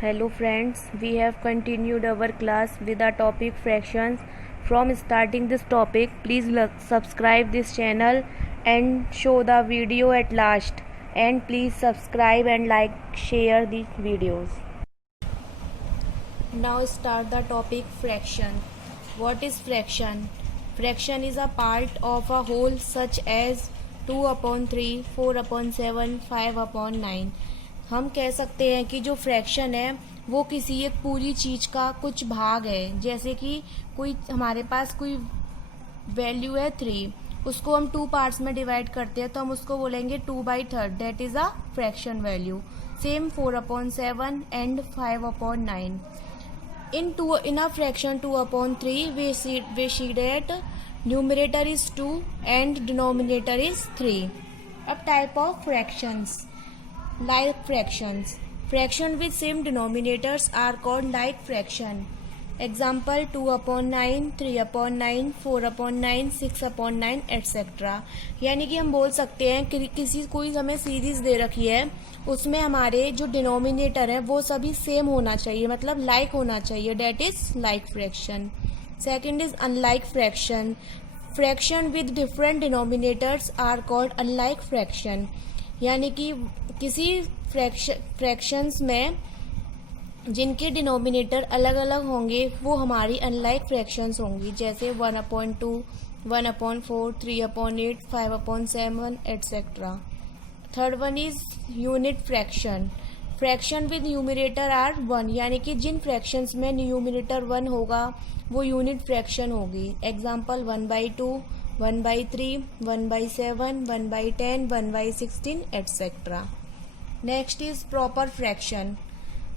Hello friends, we have continued our class with our topic fractions. From starting this topic, please subscribe this channel and show the video at last. And please subscribe and share these videos. Now start the topic fraction. What is fraction? Fraction is a part of a whole such as 2/3, 4/7, 5/9. हम कह सकते हैं कि जो fraction है वो किसी एक पूरी चीज का कुछ भाग है। जैसे कि कोई हमारे पास कोई वैल्यू है 3, उसको हम 2 पार्ट्स में डिवाइड करते हैं तो हम उसको बोलेंगे 2/3, that is a fraction value. Same 4/7 and 5/9। In a fraction 2/3 we see that numerator is 2 and denominator is 3. अब type of fractions. Like fractions. Fraction with same denominators are called like fraction. Example 2/9, 3/9, 4/9, 6/9 etc. यानी कि हम बोल सकते हैं कि कोई हमें सीरीज दे रखी है, उसमें हमारे जो डिनोमिनेटर है वो सभी सेम होना चाहिए, मतलब लाइक होना चाहिए, that is like fraction. Second is unlike fraction. Fraction with different denominators are called unlike fraction. यानी कि किसी फ्रैक्शंस में जिनके डिनोमिनेटर अलग अलग होंगे वो हमारी अनलाइक फ्रैक्शंस होंगी, जैसे 1/2, 1/4, 3/8, 5/7 etcetera. Third one is unit fraction. Fraction with numerator are 1. यानी कि जिन फ्रैक्शंस में न्यूमरेटर 1 होगा वो यूनिट फ्रैक्शन होगी. Example 1/2, 1/3, 1/7, 1/10, 1/16 etcetera. Next is proper fraction.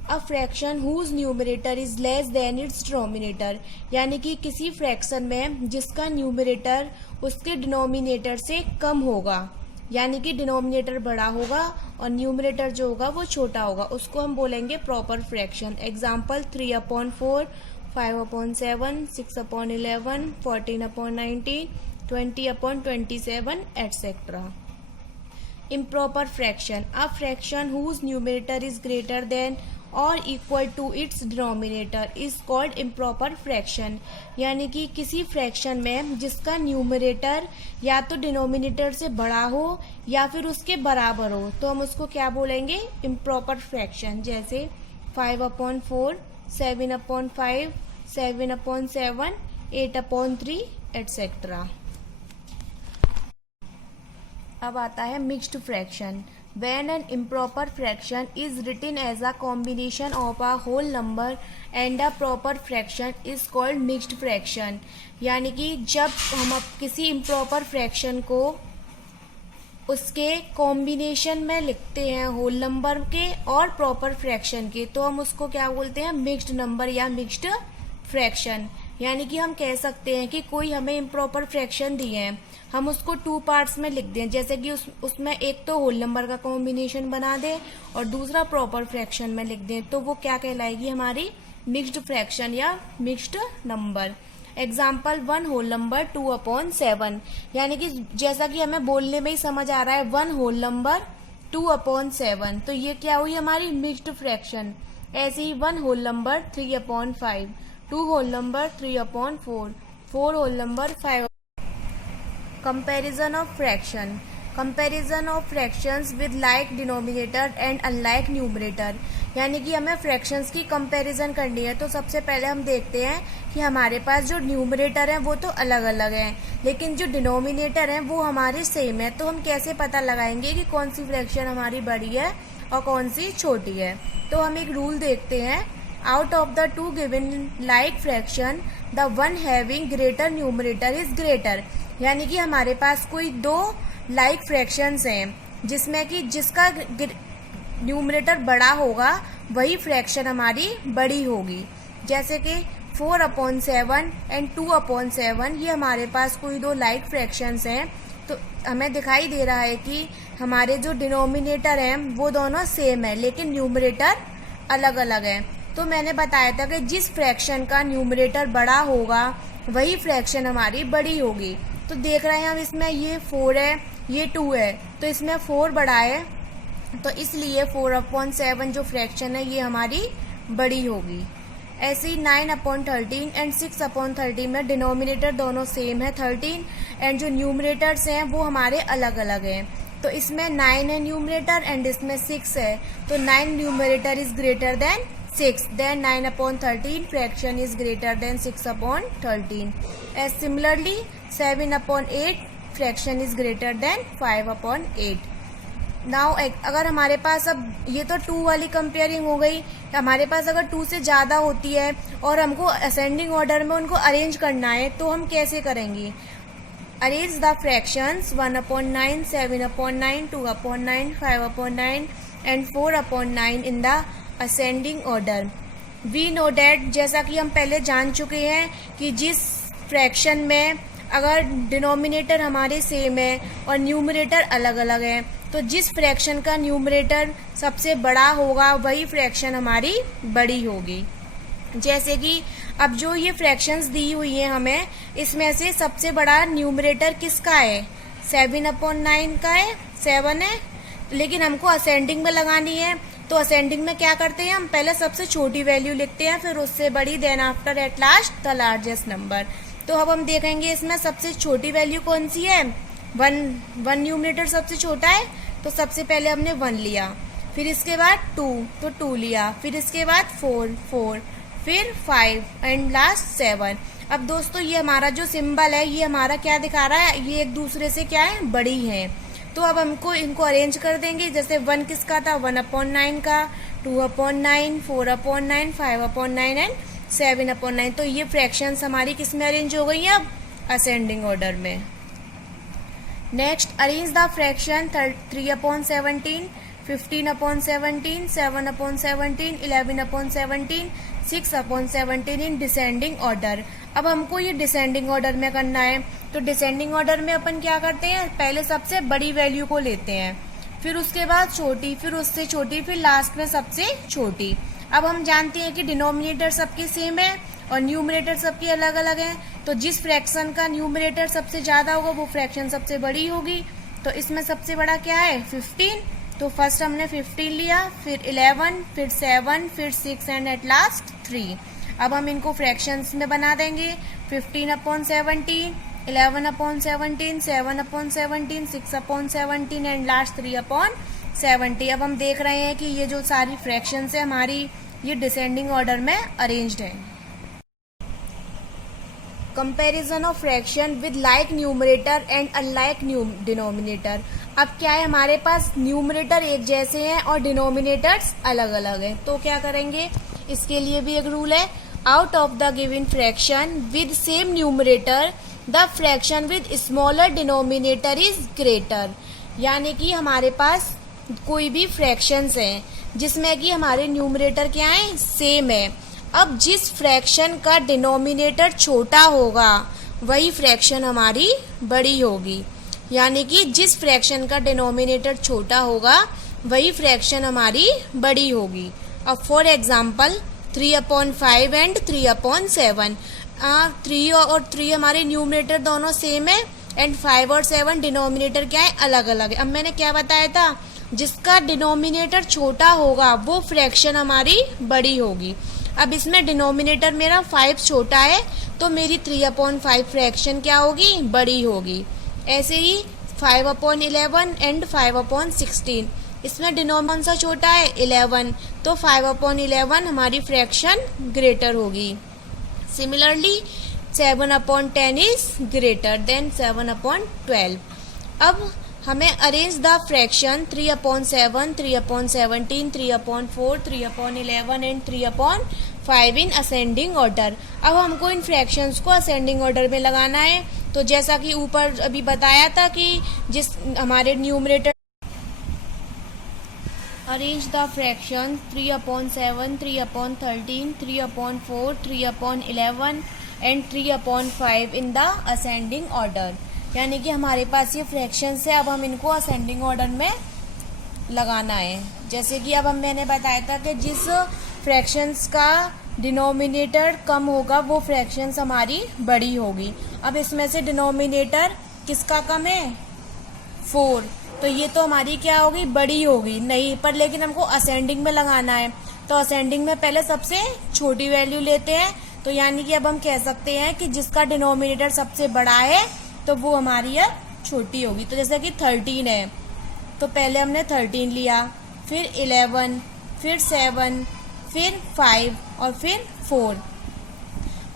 A fraction whose numerator is less than its denominator. यानी कि किसी फ्रैक्शन में जिसका न्यूमरेटर उसके डिनोमिनेटर से कम होगा, यानी कि डिनोमिनेटर बड़ा होगा और न्यूमरेटर जो होगा वो छोटा होगा, उसको हम बोलेंगे proper fraction. Example 3/4, 5/7, 6/11, 14/19, 20/27 etcetera. Improper fraction. A fraction whose numerator is greater than or equal to its denominator is called improper fraction. यानी कि किसी फ्रैक्शन में जिसका न्यूमरेटर या तो डिनोमिनेटर से बड़ा हो या फिर उसके बराबर हो तो हम उसको क्या बोलेंगे, इम्प्रॉपर फ्रैक्शन. जैसे 5/4, 7/5, 7/7, 8/3 एटसेट्रा. अब आता है mixed fraction. When an improper fraction is written as a combination of a whole number and a proper fraction is called mixed fraction. यानी कि जब हम किसी improper fraction को उसके कॉम्बिनेशन में लिखते हैं होल नंबर के और प्रॉपर फ्रैक्शन के तो हम उसको क्या बोलते हैं, मिक्स्ड नंबर या मिक्स्ड फ्रैक्शन. यानी कि हम कह सकते हैं कि कोई हमें इम्प्रॉपर फ्रैक्शन दिए हैं, हम उसको 2 पार्ट्स में लिख दें, जैसे कि उसमें एक तो होल नंबर का कॉम्बिनेशन बना दें और दूसरा प्रॉपर फ्रैक्शन में लिख दें, तो वो क्या कहलाएगी, हमारी मिक्स्ड फ्रैक्शन या mixed number. Example 1 whole number 2/7. यानी कि जैसा कि हमें बोलने में ही समझ आ रहा है 1 होल नंबर 2/7, तो ये क्या हुई हमारी मिक्स्ड फ्रैक्शन. ऐसे ही 1 whole number 3/5, 2 whole number 3/4, 4 whole number 5. Comparison of fraction. Comparison of fractions with like denominator and unlike numerator. यानी कि हमें फ्रैक्शंस की कंपैरिजन करनी है तो सबसे पहले हम देखते हैं कि हमारे पास जो न्यूमरेटर है वो तो अलग अलग हैं, लेकिन जो डिनोमिनेटर है वो हमारे सेम है. तो हम कैसे पता लगाएंगे कि कौन सी फ्रैक्शन हमारी बड़ी है और कौन सी छोटी है. तो हम एक रूल देखते हैं. Out of the two given like fraction, the one having greater numerator is greater. यानी कि हमारे पास कोई 2 like fractions हैं जिसमें कि जिसका न्यूमरेटर बड़ा होगा वही फ्रैक्शन हमारी बड़ी होगी. जैसे कि 4/7 एंड 2/7, ये हमारे पास कोई 2 like fractions हैं, तो हमें दिखाई दे रहा है कि हमारे जो डिनोमिनेटर हैं वो दोनों सेम है लेकिन न्यूमरेटर अलग अलग है. तो मैंने बताया था कि जिस फ्रैक्शन का न्यूमरेटर बड़ा होगा वही फ्रैक्शन हमारी बड़ी होगी. तो देख रहे हैं हम इसमें ये 4 है, ये 2 है, तो इसमें 4 बड़ा है, तो इसलिए 4/7 जो फ्रैक्शन है ये हमारी बड़ी होगी। ऐसे ही 9/13 एंड 6/13 में डिनोमिनेटर दोनों सेम है 13 एंड जो न्यूमरेटर्स हैं वो हमारे अलग अलग हैं। तो इसमें 9 है न्यूमरेटर एंड इसमें 6 है, तो 9 numerator is greater than 6, then 9/13 fraction is greater than 6/13। As similarly 7/8 fraction is greater than 5/8। Now अगर हमारे पास, अब ये तो 2 वाली कंपेयरिंग हो गई, हमारे पास अगर 2 से ज़्यादा होती है और हमको असेंडिंग ऑर्डर में उनको अरेंज करना है तो हम कैसे करेंगे? Arrange the fractions 1/9, 7/9, 2/9, 5/9 and 4/9 in the ascending order. We know that, जैसा कि हम पहले जान चुके हैं कि जिस फ्रैक्शन में अगर डिनोमिनेटर हमारे सेम है और न्यूमरेटर अलग अलग है, तो जिस फ्रैक्शन का न्यूमरेटर सबसे बड़ा होगा वही फ्रैक्शन हमारी बड़ी होगी। जैसे कि अब जो ये फ्रैक्शंस दी हुई हैं हमें, इसमें से सबसे बड़ा न्यूमरेटर किसका है? 7/9 का है, 7 है, लेकिन हमको असेंडिंग में लगानी है। तो असेंडिंग में क्या करते हैं, हम पहले सबसे छोटी वैल्यू लिखते हैं, फिर उससे बड़ी, then after at last the largest number. तो अब हम देखेंगे इसमें सबसे छोटी वैल्यू कौन सी है? 1 न्यूमरेटर सबसे छोटा है, तो सबसे पहले हमने 1 लिया, फिर इसके बाद 2 तो 2 लिया, फिर इसके बाद 4 फिर 5 एंड लास्ट 7। अब दोस्तों ये हमारा जो सिंबल है ये हमारा क्या दिखा रहा है? ये एक दूसरे से क्या है? बड़ी है। तो अब हमको इनको अरेंज कर देंगे। जैसे 1 किसका था? 1/9 का, 2/9, 4/9, 5/9 एंड 7/9। तो ये फ्रैक्शंस हमारी किस में अरेंज हो गई? अब असेंडिंग ऑर्डर में। Next, arrange the fraction 3/17, 15/17, 7/17, 11/17, 6/17 in descending order. अब हमको ये डिसेंडिंग ऑर्डर में करना है। तो डिसेंडिंग ऑर्डर में अपन क्या करते हैं? पहले सबसे बड़ी वैल्यू को लेते हैं, फिर उसके बाद छोटी, फिर उससे छोटी, फिर लास्ट में सबसे छोटी। अब हम जानते हैं कि डिनोमिनेटर सबके सेम है और न्यूमरेटर सबकी अलग अलग है, तो जिस फ्रैक्शन का न्यूमरेटर सबसे ज्यादा होगा वो फ्रैक्शन सबसे बड़ी होगी। तो इसमें सबसे बड़ा क्या है? 15। तो फर्स्ट हमने 15 लिया, फिर 11, फिर 7, फिर 6 एंड एट लास्ट 3। अब हम इनको फ्रैक्शंस में बना देंगे। 15/17, 11/17, 7/17, 6/17 एंड लास्ट 3/70। अब हम देख रहे हैं कि ये जो सारी फ्रैक्शंस है हमारी, ये डिसेंडिंग ऑर्डर में अरेंज्ड है। Comparison of fraction with like numerator and unlike denominator. अब क्या है, हमारे पास न्यूमरेटर एक जैसे हैं और डिनोमिनेटर्स अलग अलग हैं, तो क्या करेंगे? इसके लिए भी एक रूल है, out of the given fraction with same numerator the fraction with smaller denominator is greater. यानी कि हमारे पास कोई भी फ्रैक्शंस हैं जिसमें कि हमारे न्यूमरेटर क्या है? सेम है। अब जिस फ्रैक्शन का डिनोमिनेटर छोटा होगा वही फ्रैक्शन हमारी बड़ी होगी। यानी कि जिस फ्रैक्शन का डिनोमिनेटर छोटा होगा वही फ्रैक्शन हमारी बड़ी होगी। अब फॉर एग्जाम्पल 3/5 एंड 3/7। 3 और 3 हमारे न्यूमरेटर दोनों सेम है एंड 5 और 7 डिनोमिनेटर क्या है? अलग अलग है। अब मैंने क्या बताया था? जिसका डिनोमिनेटर छोटा होगा वो फ्रैक्शन हमारी बड़ी होगी। अब इसमें डिनोमिनेटर मेरा 5 छोटा है तो मेरी 3/5 फ्रैक्शन क्या होगी? बड़ी होगी। ऐसे ही 5/11 एंड 5/16, इसमें डिनोमिनेटर सा छोटा है 11, तो 5/11 हमारी फ्रैक्शन ग्रेटर होगी। Similarly 7/10 is greater then 7/12। अब हमें arrange the fraction 3/7, 3/17, 3/4, 3/11 and 3/5 in ascending order. अब हमको इन फ्रैक्शंस को असेंडिंग ऑर्डर में लगाना है। तो जैसा कि ऊपर अभी बताया था कि जिस हमारे numerator, arrange the fraction 3/7, 3/13, 3/4, 3/11 and 3/5 in the ascending order. यानी कि हमारे पास ये फ्रैक्शंस है, अब हम इनको असेंडिंग ऑर्डर में लगाना है। जैसे कि अब मैंने बताया था कि जिस फ्रैक्शंस का डिनोमिनेटर कम होगा वो फ्रैक्शंस हमारी बड़ी होगी। अब इसमें से डिनोमिनेटर किसका कम है? 4, तो ये तो हमारी क्या होगी? बड़ी होगी। नहीं पर लेकिन हमको असेंडिंग में लगाना है, तो असेंडिंग में पहले सबसे छोटी वैल्यू लेते हैं, तो यानी कि अब हम कह सकते हैं कि जिसका डिनोमिनेटर सबसे बड़ा है तो वो हमारी अब छोटी होगी। तो जैसे कि 13 है तो पहले हमने 13 लिया, फिर 11, फिर 7, फिर 5 और फिर 4।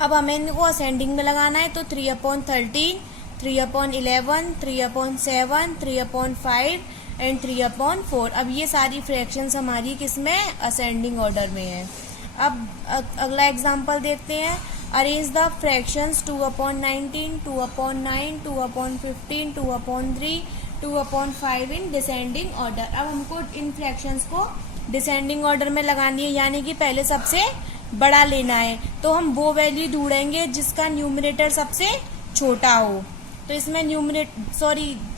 अब हमें इनको असेंडिंग में लगाना है, तो 3/13, 3/11, 3/7, 3/5 एंड 3/4। अब ये सारी फ्रैक्शंस हमारी किसमें, असेंडिंग ऑर्डर में है। अब अगला एग्जांपल देखते हैं। Arrange the fractions 2/19, 2/9, 2/15, 2/3, 2/5 in descending order. अब हमको इन फ्रैक्शंस को डिसेंडिंग ऑर्डर में लगानी है, यानी कि पहले सबसे बड़ा लेना है। तो हम वो वैल्यू ढूंढेंगे जिसका न्यूमरेटर सबसे छोटा हो। तो इसमें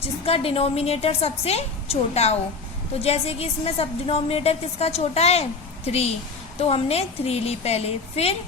जिसका डिनोमिनेटर सबसे छोटा हो। तो जैसे कि इसमें सब डिनोमिनेटर किसका छोटा है, 3, तो हमने 3 ली पहले, फिर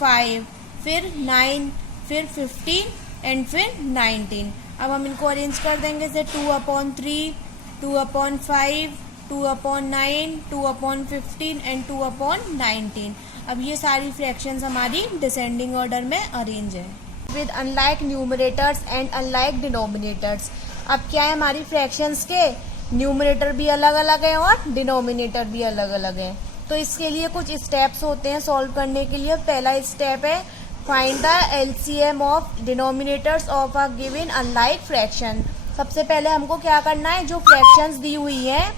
5, फिर 9, फिर 15 एंड फिर 19। अब हम इनको अरेंज कर देंगे जैसे 2/3, 2/5, 2/9, 2/15 एंड 2/19। अब ये सारी फ्रैक्शंस हमारी डिसेंडिंग ऑर्डर में अरेंज है with unlike numerators and unlike denominators. अब क्या है, हमारी फ्रैक्शंस के न्यूमरेटर भी अलग अलग है और डिनोमिनेटर भी अलग अलग है। तो इसके लिए कुछ स्टेप्स होते हैं सॉल्व करने के लिए। पहला स्टेप है find the LCM of denominators of a given unlike fraction. सबसे पहले हमको क्या करना है, जो फ्रैक्शंस दी हुई हैं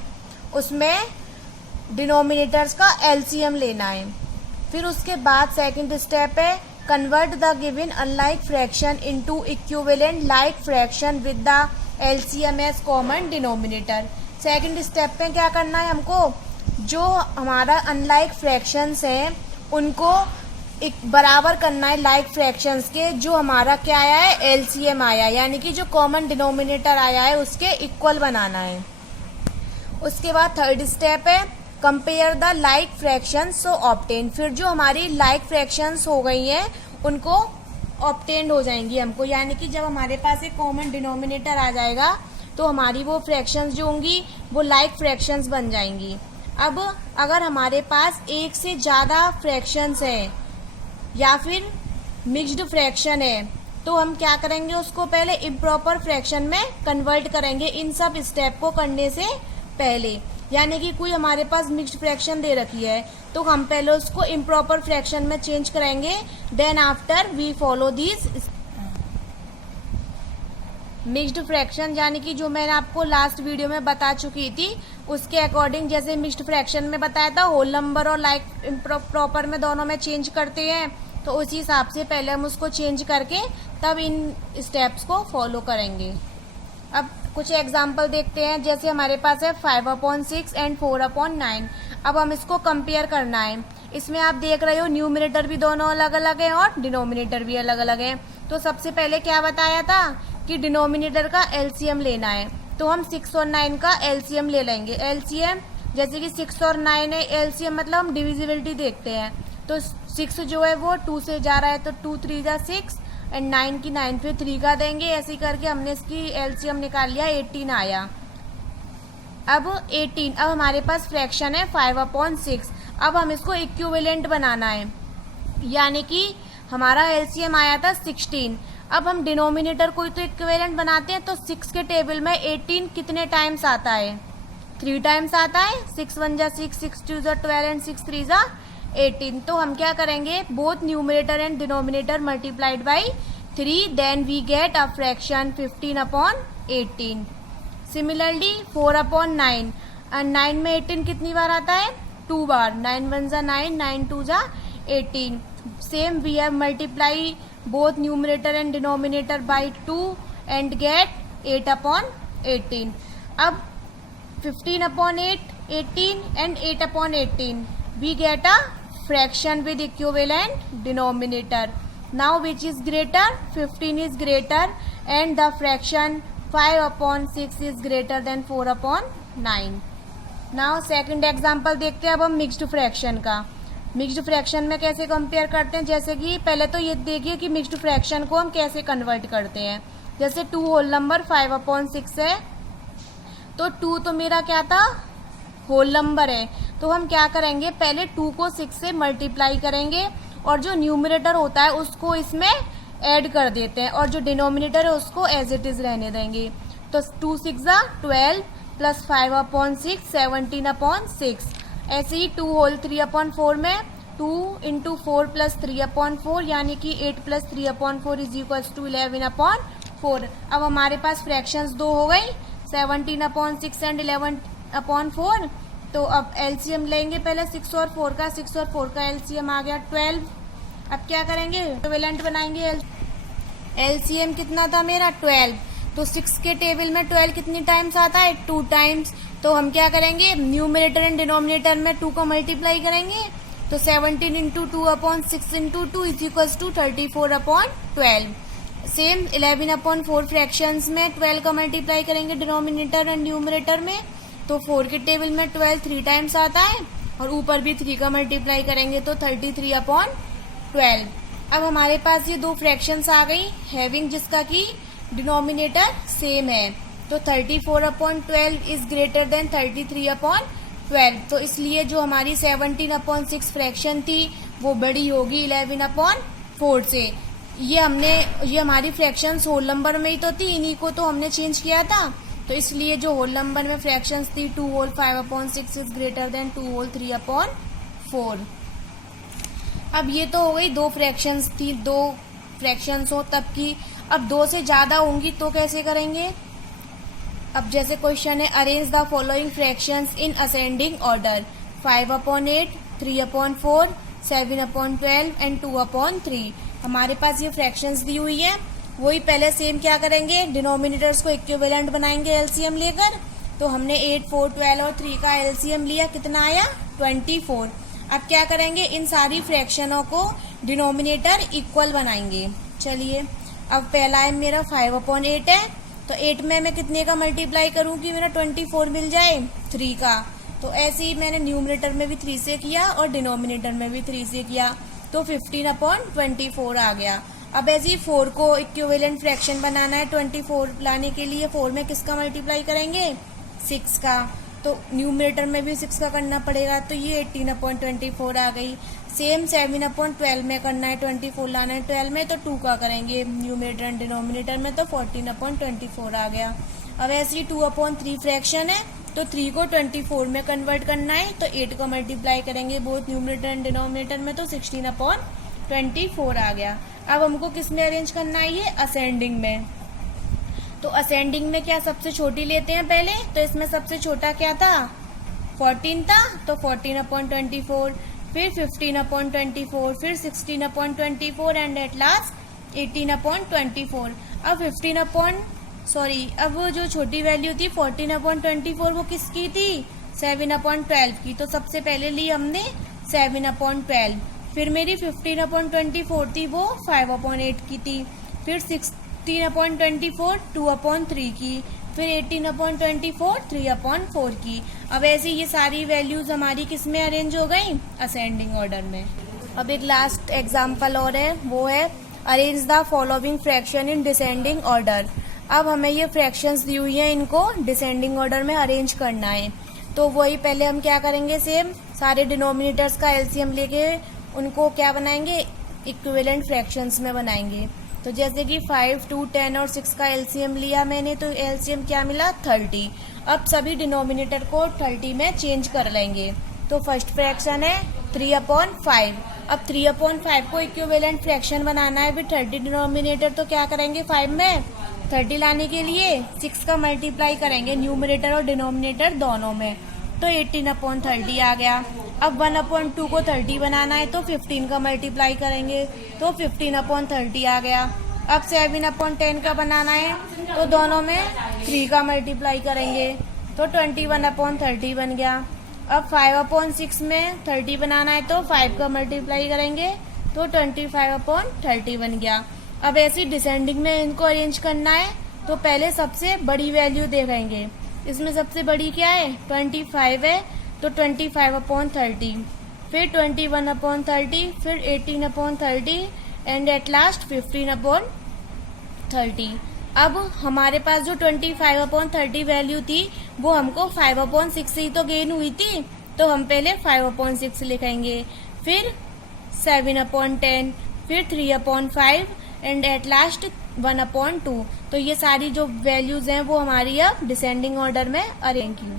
उसमें डिनोमिनेटर्स का एलसीएम लेना है। फिर उसके बाद सेकंड स्टेप है convert the given unlike fraction into equivalent like fraction with the LCM as common denominator. Second step में क्या करना है, हमको जो हमारा अनलाइक फ्रैक्शंस हैं उनको एक बराबर करना है लाइक फ्रैक्शंस के, जो हमारा क्या आया है, एलसीएम आया, यानी कि जो कॉमन डिनोमिनेटर आया है उसके इक्वल बनाना है। उसके बाद थर्ड स्टेप है compare the like fractions so obtain. फिर जो हमारी लाइक फ्रैक्शंस हो गई हैं उनको ऑब्टेन हो जाएंगी हमको, यानी कि जब हमारे पास एक कॉमन डिनोमिनेटर आ जाएगा तो हमारी वो फ्रैक्शंस जो होंगी वो लाइक फ्रैक्शंस बन जाएंगी। अब अगर हमारे पास एक से ज़्यादा फ्रैक्शंस हैं या फिर मिक्स्ड फ्रैक्शन है तो हम क्या करेंगे, उसको पहले इम्प्रॉपर फ्रैक्शन में कन्वर्ट करेंगे इन सब स्टेप को करने से पहले। यानी कि कोई हमारे पास मिक्स्ड फ्रैक्शन दे रखी है तो हम पहले उसको इम्प्रॉपर फ्रैक्शन में चेंज करेंगे, then after we follow this mixed fraction, यानी कि जो मैंने आपको लास्ट वीडियो में बता चुकी थी उसके अकॉर्डिंग। जैसे मिक्स्ड फ्रैक्शन में बताया था होल नंबर और लाइक प्रॉपर में दोनों में चेंज करते हैं, तो उसी हिसाब से पहले हम उसको चेंज करके तब इन स्टेप्स को फॉलो करेंगे। अब कुछ एग्जाम्पल देखते हैं। जैसे हमारे पास है 5/6 एंड 4/9। अब हम इसको कंपेयर करना है। इसमें आप देख रहे हो न्यूमरेटर भी दोनों अलग अलग है और डिनोमिनेटर भी अलग अलग है। तो सबसे पहले क्या बताया था कि डिनोमिनेटर का एलसीएम लेना है, तो हम 6 और 9 का एलसीएम ले लेंगे। एलसीएम जैसे कि 6 और 9 है, एलसीएम मतलब हम डिविजिबिलिटी देखते हैं। तो 6 जो है वो 2 से जा रहा है तो 2 3 जा 6 एंड 9 की 9 फिर 3 का देंगे। ऐसे करके हमने इसकी एलसीएम निकाल लिया, 18 आया। अब 18, अब हमारे पास फ्रैक्शन है 5/6। अब हम इसको इक्विवेलेंट बनाना है, यानी कि हमारा एलसीएम आया था 16। अब हम डिनोमिनेटर को तो इक्विवेलेंट बनाते हैं, तो 6 के टेबल में 18 कितने टाइम्स आता है, 3 टाइम्स आता है। 6 1 जा 6, 6 2 जा 12 एंड 6 3 जा 18। तो हम क्या करेंगे, both numerator and denominator multiplied by 3, then we get a fraction 15/18। Similarly 4/9, 9 में 18 कितनी बार आता है, 2 बार। 9 1 जा 9, 9 2 जा 18। Same we have multiply both numerator and denominator by 2 and get 8/18. अब 15/8, 18 and 8/18 we get a fraction with equivalent denominator. Now which is greater, 15 is greater and the fraction 5/6 is greater than 4/9. Now second example देखते हैं अब हम mixed fraction का। Mixed fraction में कैसे compare करते हैं, जैसे कि पहले तो ये देखिए कि मिक्स्ड फ्रैक्शन को हम कैसे कन्वर्ट करते हैं। जैसे 2 होल नंबर 5/6 है, तो 2 तो मेरा क्या था, होल नंबर है, तो हम क्या करेंगे, पहले 2 को 6 से मल्टीप्लाई करेंगे और जो न्यूमरेटर होता है उसको इसमें ऐड कर देते हैं और जो डिनोमिनेटर है उसको एज इट इज रहने देंगे। तो 2 6 12 प्लस 5/6 17/6। ऐसे ही 2 होल 3/4 में 2 इंटू 4 प्लस 3/4 यानी कि 8 प्लस 3/4 इज इक्वल टू 11/4। अब हमारे पास फ्रैक्शंस दो हो गई, 17/6 एंड 11/4। तो अब एलसीएम लेंगे पहले 6 और 4 का। 6 और 4 का एलसीएम आ गया 12। अब क्या करेंगे, इक्विवेलेंट बनाएंगे। एलसीएम कितना था मेरा 12, तो 6 के टेबल में 12 कितनी टाइम्स आता है, 2 टाइम्स। तो हम क्या करेंगे, न्यूमरेटर एंड डिनोमिनेटर में 2 को मल्टीप्लाई करेंगे। तो 17 into 2/6 into 2 is equal to 34/12। Same 11/4 fractions में 12 का मल्टीप्लाई करेंगे डिनोमिनेटर एंड न्यूमरेटर में। तो 4 के टेबल में 12 3 टाइम्स आता है और ऊपर भी 3 का मल्टीप्लाई करेंगे तो 33/12। अब हमारे पास ये दो फ्रैक्शंस आ गई हैविंग जिसका की डिनोमिनेटर सेम है। तो 34/12 इज ग्रेटर देन 33/12। तो इसलिए जो हमारी 17/6 फ्रैक्शन थी वो बड़ी होगी 11/4 से। ये हमारी फ्रैक्शन होल नंबर में ही तो थी, इन्हीं को तो हमने चेंज किया था। तो इसलिए जो होल नंबर में फ्रैक्शंस थी 2 whole 5/6 is greater than 2 whole 3/4। अब ये तो हो गई दो फ्रैक्शंस थी, दो फ्रैक्शंस हो तब की। अब 2 से ज्यादा होंगी तो कैसे करेंगे। अब जैसे क्वेश्चन है, arrange the following fractions in ascending order 5/8 3/4 7/12 and 2/3। हमारे पास ये फ्रैक्शंस दी हुई है, वही पहले सेम क्या करेंगे, डिनोमिनेटर्स को इक्विवेलेंट बनाएंगे एलसीएम लेकर। तो हमने 8 4 12 और 3 का एलसीएम लिया, कितना आया 24। अब क्या करेंगे, इन सारी फ्रैक्शनों को डिनोमिनेटर इक्वल बनाएंगे। चलिए, अब पहला है मेरा 5/8 है, तो 8 में मैं कितने का मल्टीप्लाई करूं कि मेरा 24 मिल जाए, 3 का। तो ऐसे ही मैंने न्यूमरेटर में भी 3 से किया और डिनोमिनेटर में भी 3 से किया, तो 15/24 आ गया। अब ऐसे ही 4 को इक्विवेलेंट फ्रैक्शन बनाना है 24 लाने के लिए 4 में किसका मल्टीप्लाई करेंगे, 6 का। तो न्यूमरेटर में भी 6 का करना पड़ेगा, तो ये 18/24 आ गई। सेम 7/12 में करना है, 24 लाना है 12 में, तो 2 का करेंगे न्यूमरेटर एंड डिनोमिनेटर में, तो 14/24 आ गया। अब ऐसे ही 2/3 फ्रैक्शन है, तो 3 को 24 में कन्वर्ट करना है, तो 8 का मल्टीप्लाई करेंगे बोथ न्यूमरेटर एंड डिनोमिनेटर में, तो 16/24 आ गया। अब हमको किस में अरेंज करना है, ये असेंडिंग में। तो असेंडिंग में क्या सबसे छोटी लेते हैं पहले, तो इसमें सबसे छोटा क्या था 14 था, तो 14/24, फिर 15/24, फिर 16/24 एंड एट लास्ट 18/24। अब अब जो छोटी वैल्यू थी 14/24 वो किसकी थी, 7/12 की। तो सबसे पहले ली हमने 7/12। फिर मेरी 15/24 थी वो 5/8 की थी। फिर 16/24 2/3 की। फिर 18/24 3/4 की। अब ऐसे ये सारी वैल्यूज हमारी किस में अरेंज हो गई, असेंडिंग ऑर्डर में। अब एक लास्ट एग्जाम्पल और है, वो है arrange the following fraction in descending order. अब हमें ये फ्रैक्शंस दी हुई है, इनको डिसेंडिंग ऑर्डर में अरेंज करना है। तो वही पहले हम क्या करेंगे, सेम सारे डिनोमिनेटर्स का एलसीएम लेके उनको क्या बनाएंगे, इक्विवेलेंट फ्रैक्शंस में बनाएंगे। तो जैसे कि 5 2 10 और 6 का एलसीएम लिया मैंने, तो एलसीएम क्या मिला 30। अब सभी डिनोमिनेटर को 30 में चेंज कर लेंगे। तो फर्स्ट फ्रैक्शन है 3/5। अब 3/5 को इक्विवेलेंट फ्रैक्शन बनाना है विद 30 डिनोमिनेटर, तो क्या करेंगे 5 में 30 लाने के लिए 6 का मल्टीप्लाई करेंगे न्यूमरेटर और डिनोमिनेटर दोनों में, तो 18/30 आ गया। अब 1/2 को 30 बनाना है, तो 15 का मल्टीप्लाई करेंगे, तो 15/30 आ गया। अब 7/10 का बनाना है, तो दोनों में 3 का मल्टीप्लाई करेंगे, तो 21/30 बन गया। अब 5/6 में 30 बनाना है, तो 5 का मल्टीप्लाई करेंगे, तो 25/30 बन गया। अब ऐसी डिसेंडिंग में इनको अरेंज करना है, तो पहले सबसे बड़ी वैल्यू देखेंगे। इसमें सबसे बड़ी क्या है 25 है, तो 25/30, फिर 21/30, फिर 18/30 एंड एट लास्ट 15/30। अब हमारे पास जो 25/30 वैल्यू थी वो हमको 5/6 से ही तो गेन हुई थी, तो हम पहले 5/6 लिखेंगे, फिर 7/10, फिर 3/5 एंड एट लास्ट 1/2। तो ये सारी जो वैल्यूज हैं वो हमारी अब डिसेंडिंग ऑर्डर में अरेंज की।